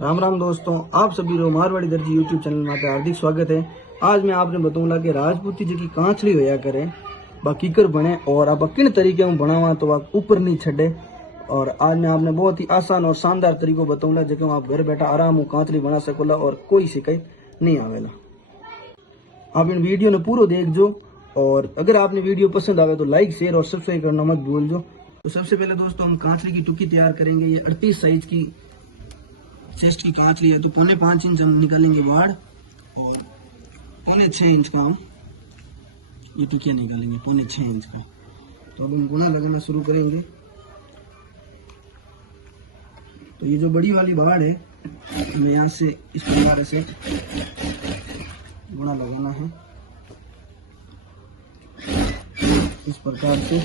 राम राम दोस्तों, आप सभी रो मारवाड़ी दर्जी यूट्यूब चैनल में आपका हार्दिक स्वागत है। आज मैं आपने बताऊंगा कि राजपूती जी की कांचली होया करे बाकी कर बने और आप किन तरीके में बनावा तो आप ऊपर नहीं छड़े। और आज मैं आपने बहुत ही आसान और शानदार तरीको बताऊंगा जो आप घर बैठा आराम हो कांचली बना सकोला और कोई शिकायत नहीं आवेला। आप इन वीडियो ने पूरा देख जो और अगर आपने वीडियो पसंद आवे तो लाइक शेयर और सब्सक्राइब करना मत भूल जो। तो सबसे पहले दोस्तों हम कांचली की टुकी तैयार करेंगे। ये 38 साइज की चेस्ट की कांच लिया तो 4.5 इंच हम निकालेंगे वाड़ और 4.5 इंच का हम ये टुकिया निकालेंगे 4.5 इंच का। तो अब हम गुना लगाना शुरू करेंगे। तो ये जो बड़ी वाली वाड़ है हमें यहाँ से इस प्रकार से गुना लगाना है इस प्रकार से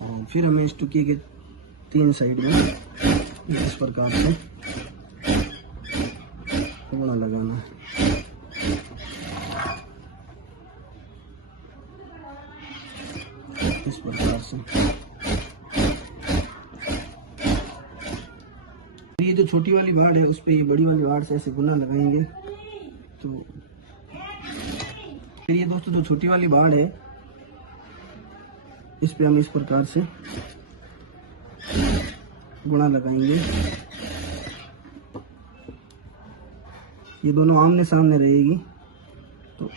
और फिर हमें इस टुकी के 3 साइड में इस प्रकार से गुना लगाना है। इस प्रकार से ये जो छोटी वाली वाड़ है उस पे ये बड़ी वाली वाड़ से ऐसे गुना लगाएंगे। तो फिर ये दोस्तों जो छोटी वाली वाड़ है इस पे हम इस प्रकार से गुना लगाएंगे। ये दोनों आमने सामने रहेगी तो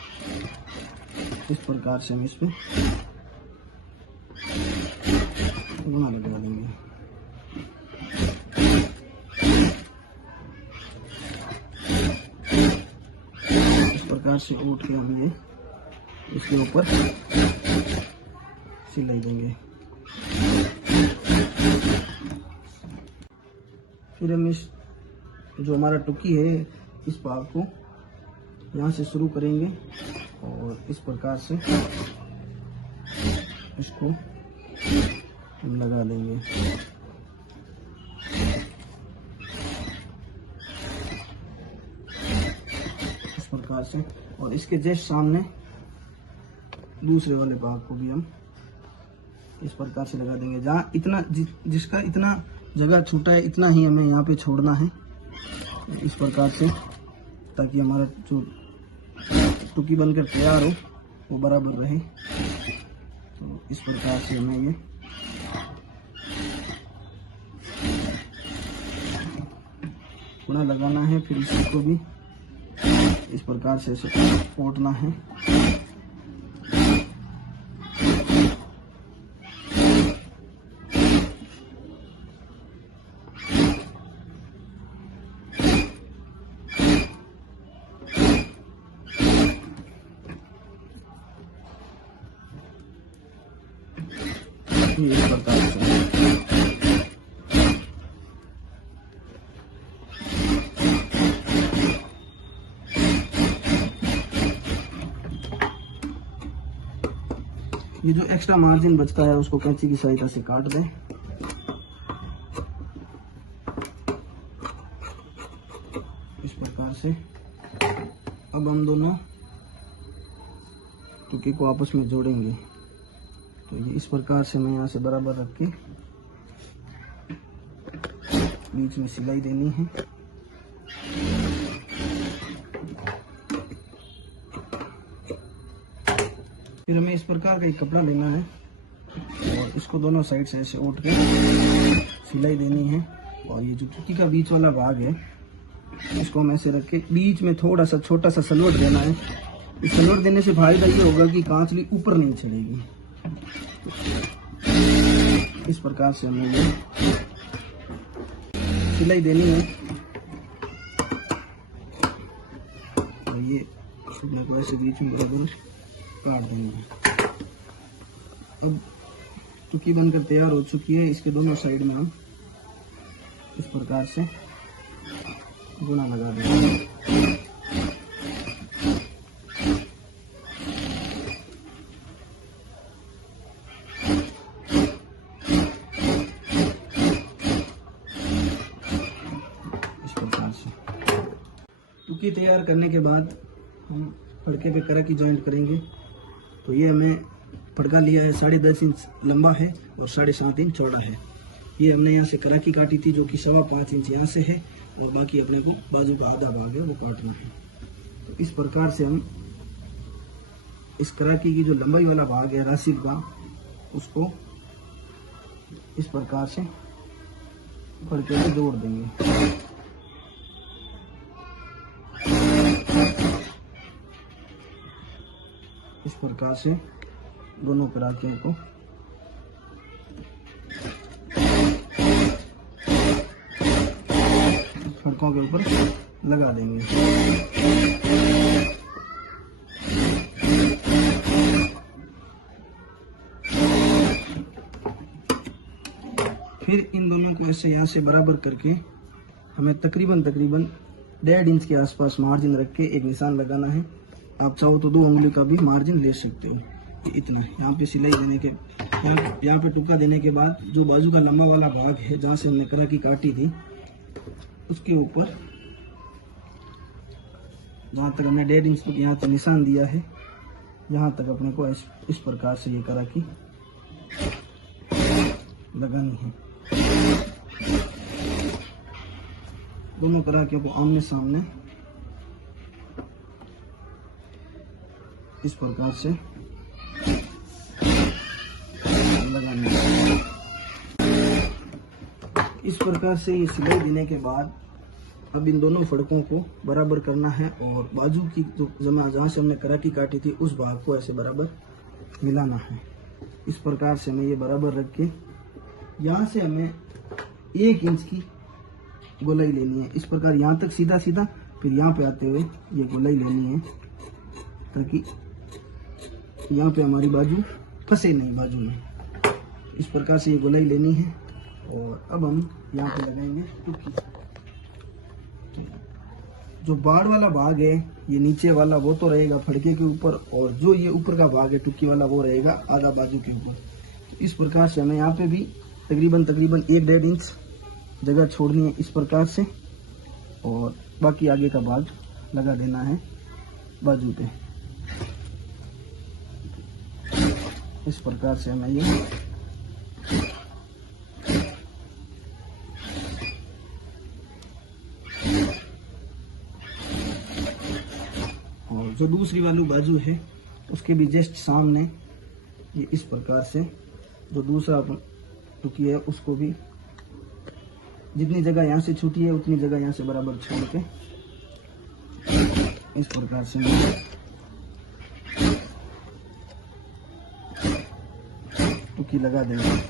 इस प्रकार से हम इस पे गुना लगा देंगे। इस प्रकार से उठ के हम ये इसके ऊपर सिलाई देंगे। फिर हम इस जो हमारा टुकी है इस भाग को यहाँ से शुरू करेंगे और इस प्रकार से इसको हम लगा देंगे। इस प्रकार से और इसके जस्ट सामने दूसरे वाले भाग को भी हम इस प्रकार से लगा देंगे। जहाँ इतना जिसका इतना जगह छूटा है इतना ही हमें यहाँ पे छोड़ना है इस प्रकार से, ताकि हमारा जो टुकी बनकर तैयार हो वो बराबर रहे। तो इस प्रकार से हमें ये गुना लगाना है। फिर इसको भी इस प्रकार से पोंछना है। इस प्रकार से ये जो एक्स्ट्रा मार्जिन बचता है उसको कैंची की सहायता से काट दें। इस प्रकार से अब हम दोनों टुकी को आपस में जोड़ेंगे। तो ये इस प्रकार से मैं यहाँ से बराबर रख के बीच में सिलाई देनी है। फिर हमें इस प्रकार का एक कपड़ा लेना है और इसको दोनों साइड से ऐसे उठ के सिलाई देनी है। और ये जो टुकी का बीच वाला भाग है इसको हम ऐसे रख के बीच में थोड़ा सा छोटा सा सलवट देना है। इस सलवट देने से फायदा ये होगा कि कांचली ऊपर नहीं चढ़ेगी। इस प्रकार से हमें ये सिलाई देनी है और ये सिलाई को ऐसे बीच में बराबर काट देंगे। अब टुकी बनकर तैयार हो चुकी है। इसके दोनों साइड में हम इस प्रकार से गुना लगा देंगे। टुकी तैयार करने के बाद हम फड़के पे करा की जॉइंट करेंगे। तो ये हमें फटका लिया है, 10.5 इंच लंबा है और 7.5 इंच चौड़ा है। ये हमने यहाँ से कराकी काटी थी जो कि 5.25 इंच यहाँ से है और बाकी अपने को बाजू का आधा भाग है वो काटना है। तो इस प्रकार से हम इस कराकी की जो लंबाई वाला भाग है राशिद का, उसको इस प्रकार से फड़के में जोड़ देंगे। इस प्रकार से दोनों कराकियों को फड़कों के ऊपर लगा देंगे। फिर इन दोनों को ऐसे यहाँ से बराबर करके हमें तकरीबन 1.5 इंच के आसपास मार्जिन रख के एक निशान लगाना है। आप चाहो तो 2 उंगली का भी मार्जिन ले सकते हो। इतना यहाँ पे सिलाई देने के यहाँ पे टुक्का देने के बाद जो बाजू का लंबा वाला भाग है जहाँ से हमने कराकी काटी थी उसके ऊपर जहाँ तक हमने 1.5 इंच तक यहाँ तक निशान दिया है, यहाँ तक अपने को इस प्रकार से ये कराकी लगानी है। दोनों कराकियों को आमने सामने इस प्रकार से लगानी है। इस प्रकार से ये सिलाई देने के बाद अब इन दोनों फड़कों को बराबर करना है और बाजू की जो जहाँ से हमने कराकी काटी थी उस भाग को ऐसे बराबर मिलाना है। इस प्रकार से हमें ये बराबर रख के यहाँ से हमें 1 इंच की गोलाई लेनी है। इस प्रकार यहाँ तक सीधा सीधा, फिर यहाँ पे आते हुए ये गोलाई लेनी है ताकि यहाँ पे हमारी बाजू फंसे नहीं बाजू में। इस प्रकार से ये गोलाई लेनी है और अब हम यहाँ पे लगाएंगे टुक्की। जो बाड़ वाला भाग है ये नीचे वाला वो तो रहेगा फड़के के ऊपर और जो ये ऊपर का भाग है टुक्की वाला वो रहेगा आधा बाजू के ऊपर। इस प्रकार से हमें यहाँ पे भी तकरीबन 1.5 इंच जगह छोड़नी है इस प्रकार से और बाकी आगे का भाग लगा देना है बाजू पे। इस प्रकार से हमें ये और जो दूसरी वाली बाजू है उसके भी जस्ट सामने ये इस प्रकार से जो दूसरा टुकी है उसको भी जितनी जगह यहाँ से छूटी है उतनी जगह यहाँ से बराबर छोड़ के इस प्रकार से टुकी लगा देंगे।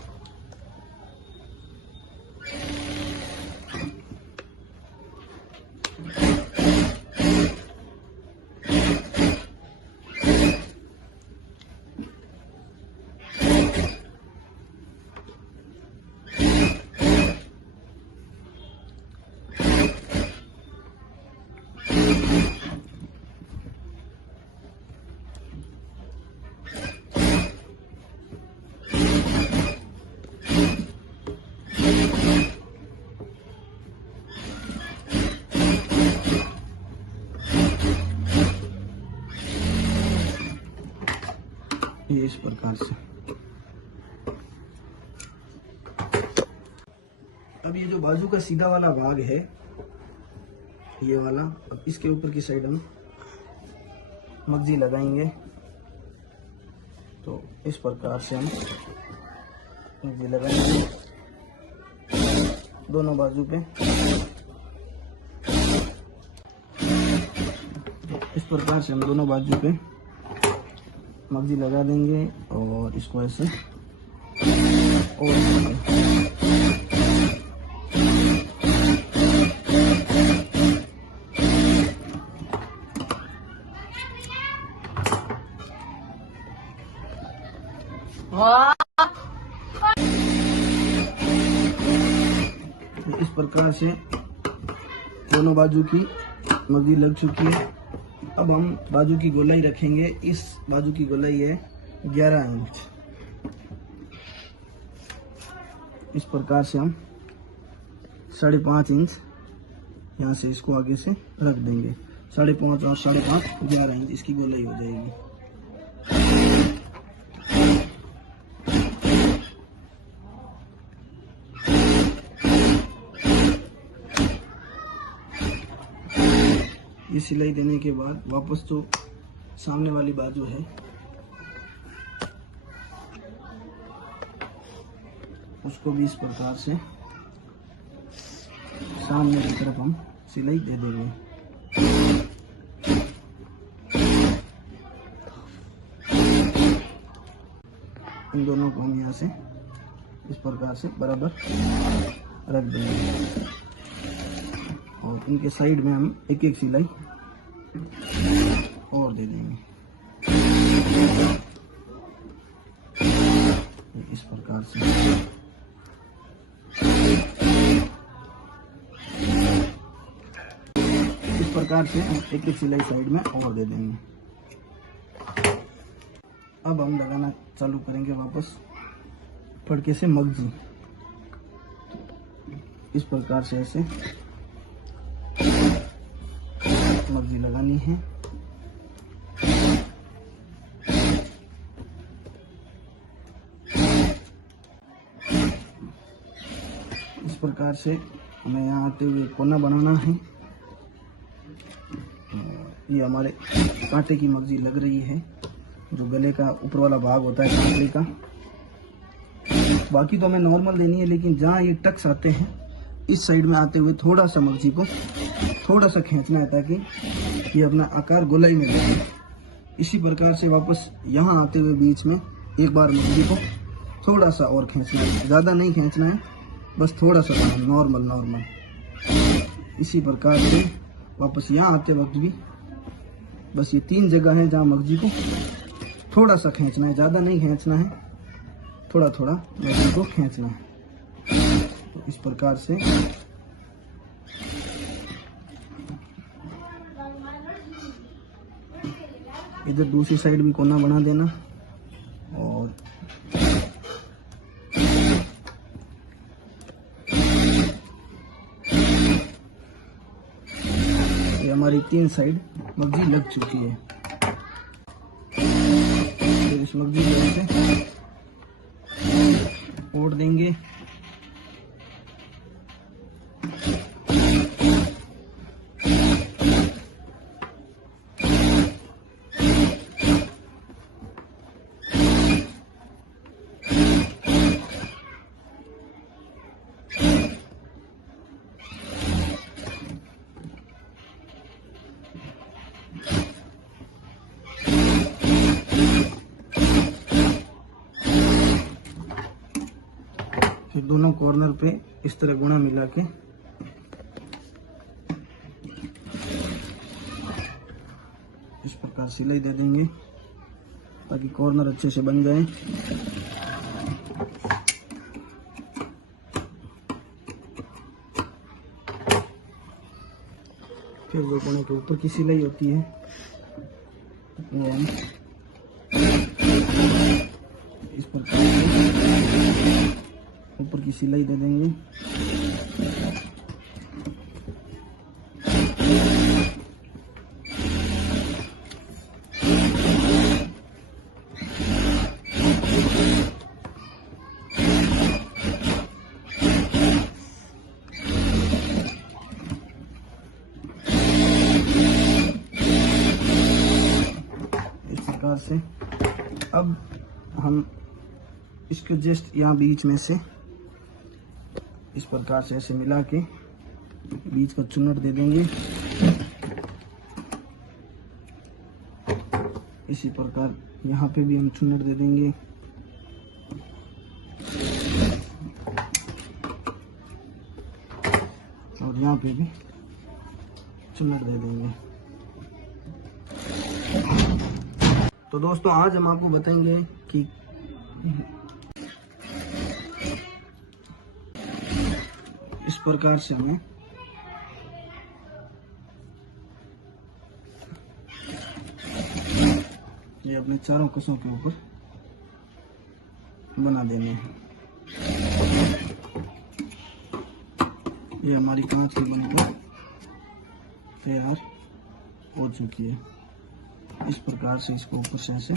ये इस प्रकार से अब ये जो बाजू का सीधा वाला भाग है ये वाला, अब इसके ऊपर की साइड हम मगजी लगाएंगे। तो इस प्रकार से हम मगजी लगाएंगे दोनों बाजू पे। इस प्रकार से हम दोनों बाजू पे मगजी लगा देंगे और इसको ऐसे और इस प्रकार से दोनों बाजू की मगजी लग चुकी है। अब हम बाजू की गोलाई रखेंगे। इस बाजू की गोलाई है 11 इंच। इस प्रकार से हम 5.5 इंच यहाँ से इसको आगे से रख देंगे। 5.5 और 5.5 11 इंच इसकी गोलाई हो जाएगी। ये सिलाई देने के बाद वापस जो सामने वाली बाजू है उसको भी इस प्रकार से सामने की तरफ हम सिलाई दे देंगे। इन दोनों को हम यहाँ से इस प्रकार से बराबर रख देंगे और इनके साइड में हम एक एक सिलाई और दे देंगे इस प्रकार से। इस प्रकार से हम एक एक सिलाई साइड में और दे देंगे। अब हम लगाना चालू करेंगे वापस फड़के से मगजी। इस प्रकार से ऐसे मगजी लगानी है। इस प्रकार से हमें यहाँ आते हुए कोना बनाना है। ये हमारे कांटे की मगजी लग रही है, जो गले का ऊपर वाला भाग होता है कांटे का। बाकी तो हमें नॉर्मल देनी है, लेकिन जहाँ ये टक्स आते हैं इस साइड में आते हुए थोड़ा सा मगजी को थोड़ा सा खींचना है ताकि ये अपना आकार गोलाई में रहे। इसी प्रकार से वापस यहाँ आते हुए बीच में एक बार मगजी को थोड़ा सा और खींचना है, ज़्यादा नहीं खींचना है, बस थोड़ा सा नॉर्मल। इसी प्रकार से वापस यहाँ आते वक्त भी बस ये 3 जगह है जहाँ मगजी को थोड़ा सा खींचना है, ज़्यादा नहीं खींचना है, थोड़ा मगजी को खींचना है। तो इस प्रकार से इधर दूसरी साइड भी कोना बना देना। और ये हमारी 3 साइड मगजी लग चुकी है। फिर इस मगजी को ऐसे ओढ़ देंगे। फिर दोनों कॉर्नर पे इस तरह गुणा मिला के इस प्रकार सिलाई दे देंगे ताकि कॉर्नर अच्छे से बन जाए। फिर जो कोने के ऊपर की सिलाई होती है वो हम इस प्रकार से ऊपर की सिलाई दे देंगे। इस प्रकार से अब हम इसके जस्ट यहाँ बीच में से इस प्रकार से ऐसे मिला के बीच का चुन्नट दे देंगे। इसी प्रकार यहाँ पे भी हम चुन्नट दे देंगे। और यहाँ पे भी चुन्नट दे देंगे। तो दोस्तों आज हम आपको बताएंगे कि इस प्रकार से हमें ये अपने चारों कसों के ऊपर बना देने हैं। ये हमारी कांच की बनकर तैयार हो चुकी है। इस प्रकार से इसको ऊपर से ऐसे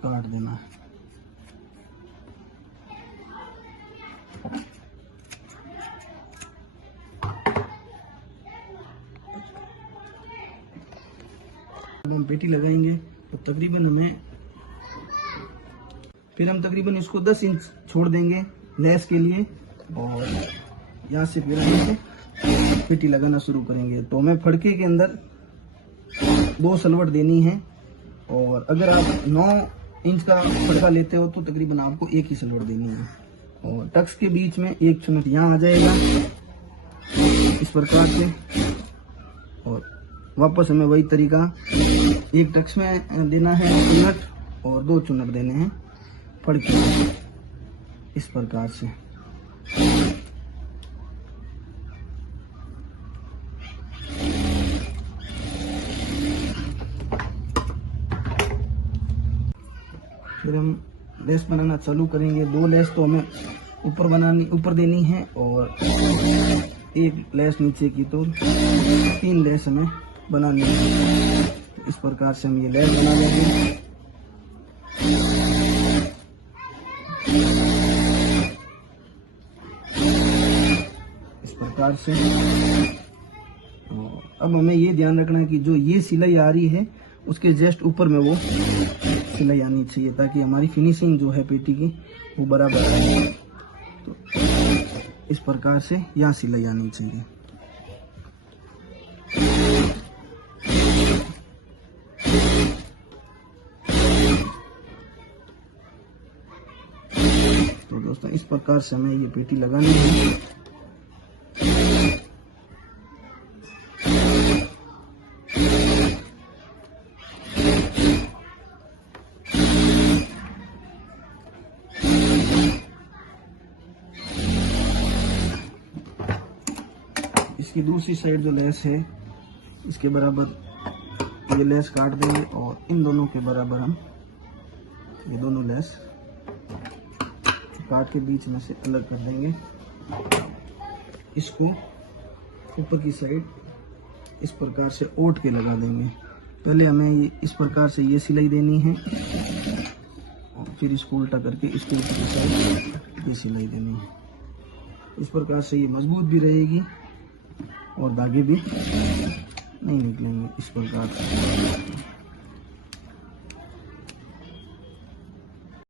काट देना है। अब हम पेटी लगाएंगे तो तकरीबन तकरीबन इसको 10 इंच छोड़ देंगे लेस के लिए, और यहाँ से फिर हम पेटी लगाना शुरू करेंगे। तो हमें फड़के के अंदर 2 सलवट देनी है, और अगर आप 9 इंच का फड़का लेते हो तो तकरीबन आपको 1 ही सलवट देनी है। और टक्स के बीच में 1 चुनट यहाँ आ जाएगा इस प्रकार से, और वापस हमें वही तरीका 1 टक्स में देना है चुनट, और 2 चुनट देने हैं फड़के इस प्रकार से। फिर हम लेस बनाना चालू करेंगे। 2 लेस तो हमें ऊपर देनी है, और 1 लेस नीचे की, तो 3 लेस हमें बनानी है। इस प्रकार से हम ये लेस बना लेंगे। इस प्रकार से। अब हमें ये ध्यान रखना है कि जो ये सिलाई आ रही है उसके जस्ट ऊपर में वो सिलाई आनी चाहिए, ताकि हमारी फिनिशिंग जो है पेटी की वो बराबर आए। तो इस प्रकार से यहाँ सिलाई आनी चाहिए। तो दोस्तों इस प्रकार से हमें ये पेटी लगानी है। इसकी दूसरी साइड जो लेस है इसके बराबर ये लेस काट देंगे, और इन दोनों के बराबर हम ये दोनों लेस काट के बीच में से अलग कर देंगे। इसको ऊपर की साइड इस प्रकार से ओट के लगा देंगे। पहले हमें इस प्रकार से ये सिलाई देनी है, और फिर इसको उल्टा करके इसके ऊपर की साइड ये सिलाई देनी है। इस प्रकार से ये मजबूत भी रहेगी और धागे भी नहीं निकलेंगे इस प्रकार से।